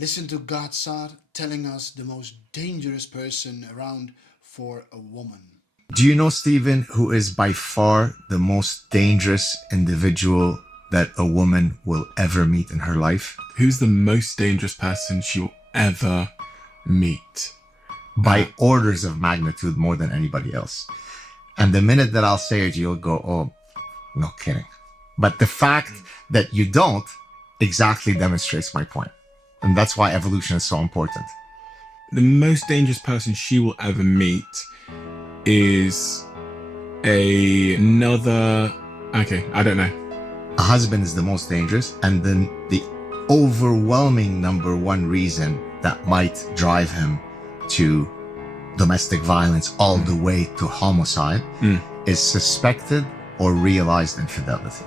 Listen to Gad Saad telling us the most dangerous person around for a woman. Do you know, Steven, who is by far the most dangerous individual that a woman will ever meet in her life? Who's the most dangerous person she will ever meet? By orders of magnitude more than anybody else. And the minute that I'll say it, you'll go, oh, no kidding. But the fact that you don't exactly demonstrates my point. And that's why evolution is so important. The most dangerous person she will ever meet is another... Okay, I don't know. A husband is the most dangerous, and then the overwhelming number one reason that might drive him to domestic violence all the way to homicide is suspected or realized infidelity.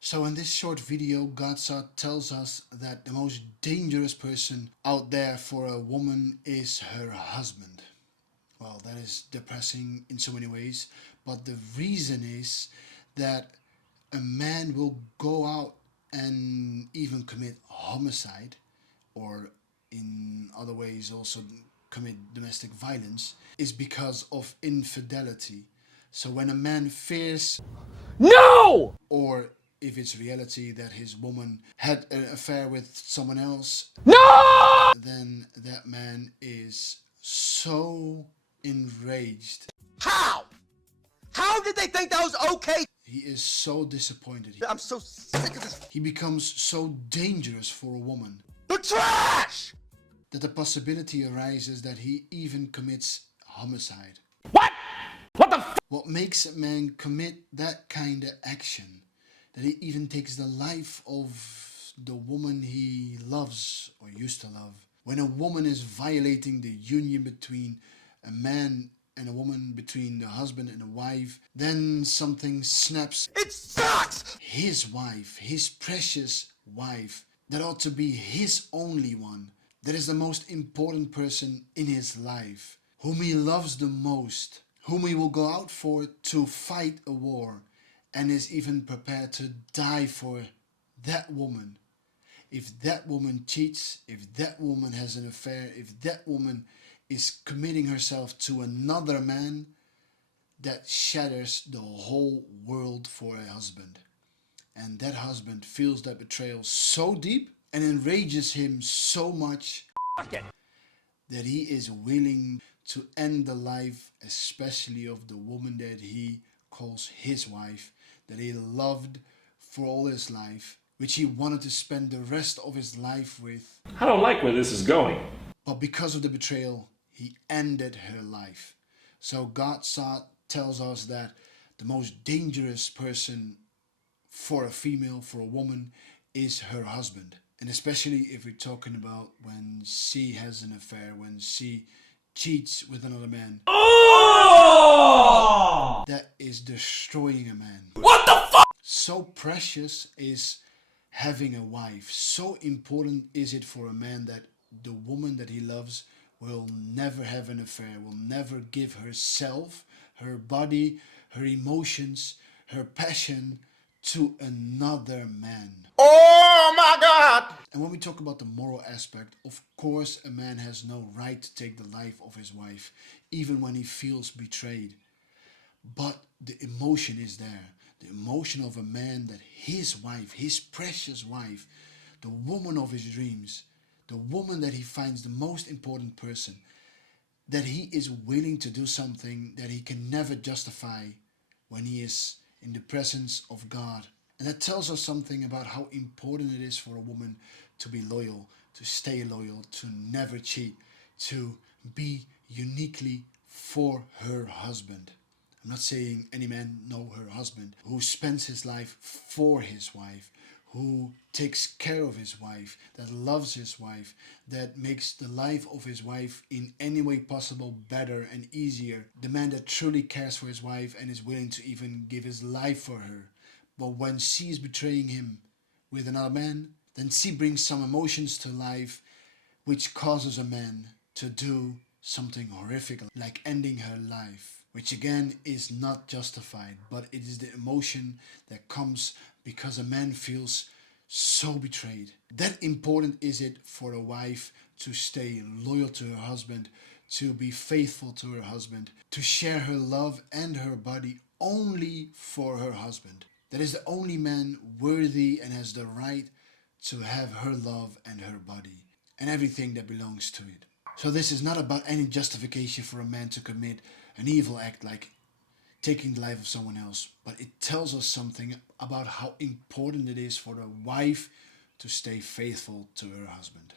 So in this short video, Gad Saad tells us that the most dangerous person out there for a woman is her husband. Well, that is depressing in so many ways, but the reason is that a man will go out and even commit homicide, or in other ways also commit domestic violence, is because of infidelity. So when a man fears No! or if it's reality that his woman had an affair with someone else, No! then that man is so enraged. How? How did they think that was okay? He is so disappointed. I'm so sick of this. He becomes so dangerous for a woman The trash! that the possibility arises that he even commits homicide. What? What the f? What makes a man commit that kind of action, that he even takes the life of the woman he loves or used to love? When a woman is violating the union between a man and a woman, between the husband and a wife, then something snaps. It sucks! His wife, his precious wife, that ought to be his only one, that is the most important person in his life, whom he loves the most, whom he will go out for to fight a war, and is even prepared to die for that woman. If that woman cheats, if that woman has an affair, if that woman is committing herself to another man, that shatters the whole world for a husband. And that husband feels that betrayal so deep and enrages him so much that he is willing to end the life, especially of the woman that he calls his wife, that he loved for all his life, which he wanted to spend the rest of his life with. I don't like where this is going. But because of the betrayal, he ended her life. So Gad Saad tells us that the most dangerous person for a female, for a woman, is her husband. And especially if we're talking about when she has an affair, when she cheats with another man. Oh! That is destroying a man. What the fuck? So precious is having a wife. So important is it for a man that the woman that he loves will never have an affair, will never give herself, her body, her emotions, her passion to another man. Oh my God! And when we talk about the moral aspect, of course a man has no right to take the life of his wife, even when he feels betrayed. But the emotion is there. The emotion of a man that his wife, his precious wife, the woman of his dreams, the woman that he finds the most important person, that he is willing to do something that he can never justify when he is in the presence of God. And that tells us something about how important it is for a woman to be loyal, to stay loyal, to never cheat, to be uniquely for her husband. I'm not saying any man, no, her husband, who spends his life for his wife, who takes care of his wife, that loves his wife, that makes the life of his wife in any way possible better and easier. The man that truly cares for his wife and is willing to even give his life for her. But when she is betraying him with another man, then she brings some emotions to life which causes a man to do something horrific, like ending her life, which again is not justified, but it is the emotion that comes because a man feels so betrayed. That important is it for a wife to stay loyal to her husband, to be faithful to her husband, to share her love and her body only for her husband. That is the only man worthy and has the right to have her love and her body and everything that belongs to it. So this is not about any justification for a man to commit an evil act like taking the life of someone else, but it tells us something about how important it is for the wife to stay faithful to her husband.